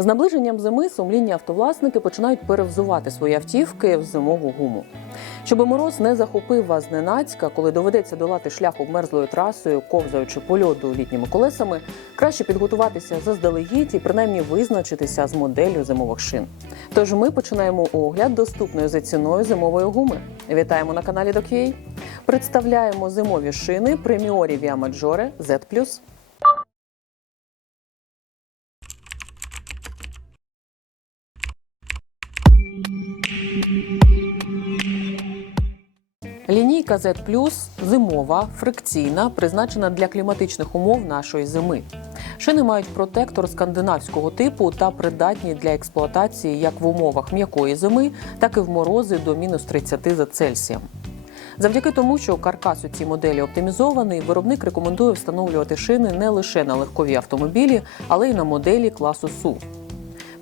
З наближенням зими сумлінні автовласники починають перевзувати свої автівки в зимову гуму. Щоб мороз не захопив вас зненацька, коли доведеться долати шлях обмерзлою трасою, ковзаючи по льоду літніми колесами, краще підготуватися заздалегідь і принаймні визначитися з моделлю зимових шин. Тож ми починаємо огляд доступної за ціною зимової гуми. Вітаємо на каналі Док'юей. Представляємо зимові шини преміорі Via Maggiore Z+. Лінійка Z зимова, фрикційна, призначена для кліматичних умов нашої зими. Шини мають протектор скандинавського типу та придатні для експлуатації як в умовах м'якої зими, так і в морози до мінус 30 за Цельсієм. Завдяки тому, що каркас у цій моделі оптимізований, виробник рекомендує встановлювати шини не лише на легкові автомобілі, але й на моделі класу SUV.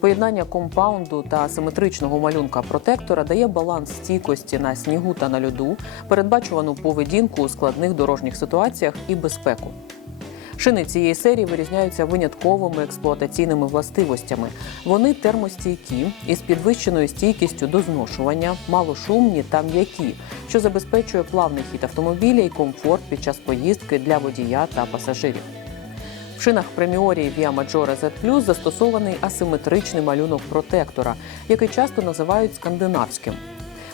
Поєднання компаунду та асиметричного малюнка протектора дає баланс стійкості на снігу та на льоду, передбачувану поведінку у складних дорожніх ситуаціях і безпеку. Шини цієї серії вирізняються винятковими експлуатаційними властивостями. Вони термостійкі із підвищеною стійкістю до зношування, малошумні та м'які, що забезпечує плавний хід автомобіля і комфорт під час поїздки для водія та пасажирів. В шинах преміорії Maggiore Z застосований асиметричний малюнок протектора, який часто називають скандинавським.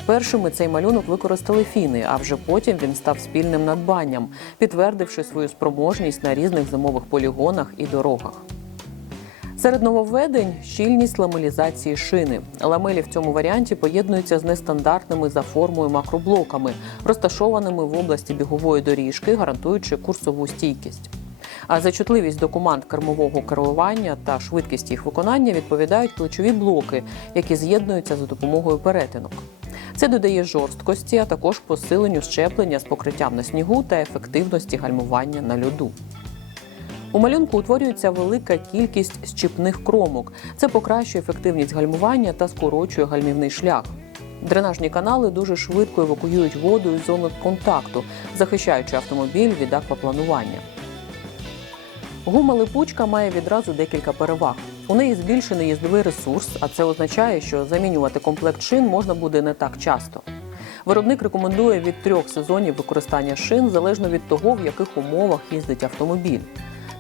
Першими цей малюнок використали фіни, а вже потім він став спільним надбанням, підтвердивши свою спроможність на різних зимових полігонах і дорогах. Серед нововведень щільність ламелізації шини. Ламелі в цьому варіанті поєднуються з нестандартними за формою макроблоками, розташованими в області бігової доріжки, гарантуючи курсову стійкість. А за чутливість до команд кермового керування та швидкість їх виконання відповідають плечові блоки, які з'єднуються за допомогою перетинок. Це додає жорсткості, а також посиленню щеплення з покриттям на снігу та ефективності гальмування на льоду. У малюнку утворюється велика кількість щіпних кромок. Це покращує ефективність гальмування та скорочує гальмівний шлях. Дренажні канали дуже швидко евакуюють воду із зони контакту, захищаючи автомобіль від аквапланування. Гума липучка має відразу декілька переваг. У неї збільшений їздовий ресурс, а це означає, що замінювати комплект шин можна буде не так часто. Виробник рекомендує від трьох сезонів використання шин залежно від того, в яких умовах їздить автомобіль.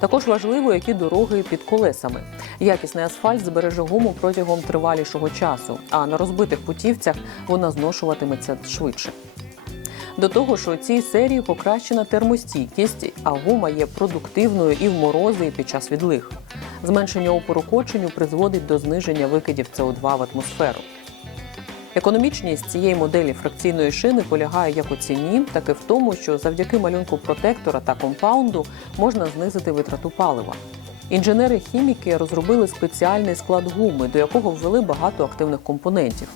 Також важливо, які дороги під колесами. Якісний асфальт збереже гуму протягом тривалішого часу, а на розбитих путівцях вона зношуватиметься швидше. До того ж, у цій серії покращена термостійкість, а гума є продуктивною і в морози, і під час відлиг. Зменшення опору коченню призводить до зниження викидів СО2 в атмосферу. Економічність цієї моделі фракційної шини полягає як у ціні, так і в тому, що завдяки малюнку протектора та компаунду можна знизити витрату палива. Інженери-хіміки розробили спеціальний склад гуми, до якого ввели багато активних компонентів.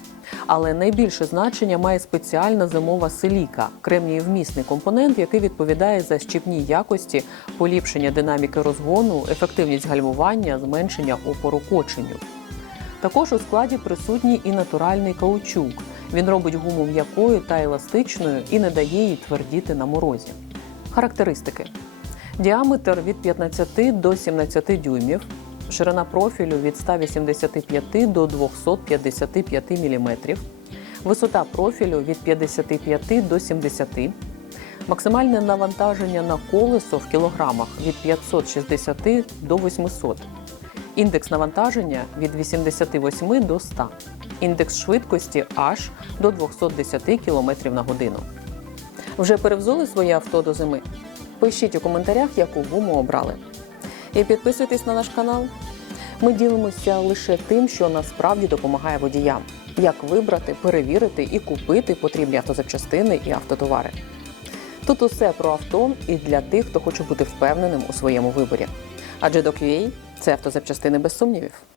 Але найбільше значення має спеціальна зимова силіка кремнієвмісний компонент, який відповідає за щіпні якості, поліпшення динаміки розгону, ефективність гальмування, зменшення опору коченню. Також у складі присутній і натуральний каучук. Він робить гуму м'якою та еластичною і не дає їй твердіти на морозі. Характеристики: діаметр від 15 до 17 дюймів, ширина профілю від 185 до 255 мм, висота профілю від 55 до 70 Максимальне навантаження на колесо в кілограмах від 560 до 800 індекс навантаження від 88 до 100, індекс швидкості аж до 210 км на годину. Вже перевзули своє авто до зими? Пишіть у коментарях, яку гуму обрали. І підписуйтесь на наш канал. Ми ділимося лише тим, що насправді допомагає водіям, як вибрати, перевірити і купити потрібні автозапчастини і автотовари. Тут усе про авто і для тих, хто хоче бути впевненим у своєму виборі. Адже до QA – це автозапчастини без сумнівів.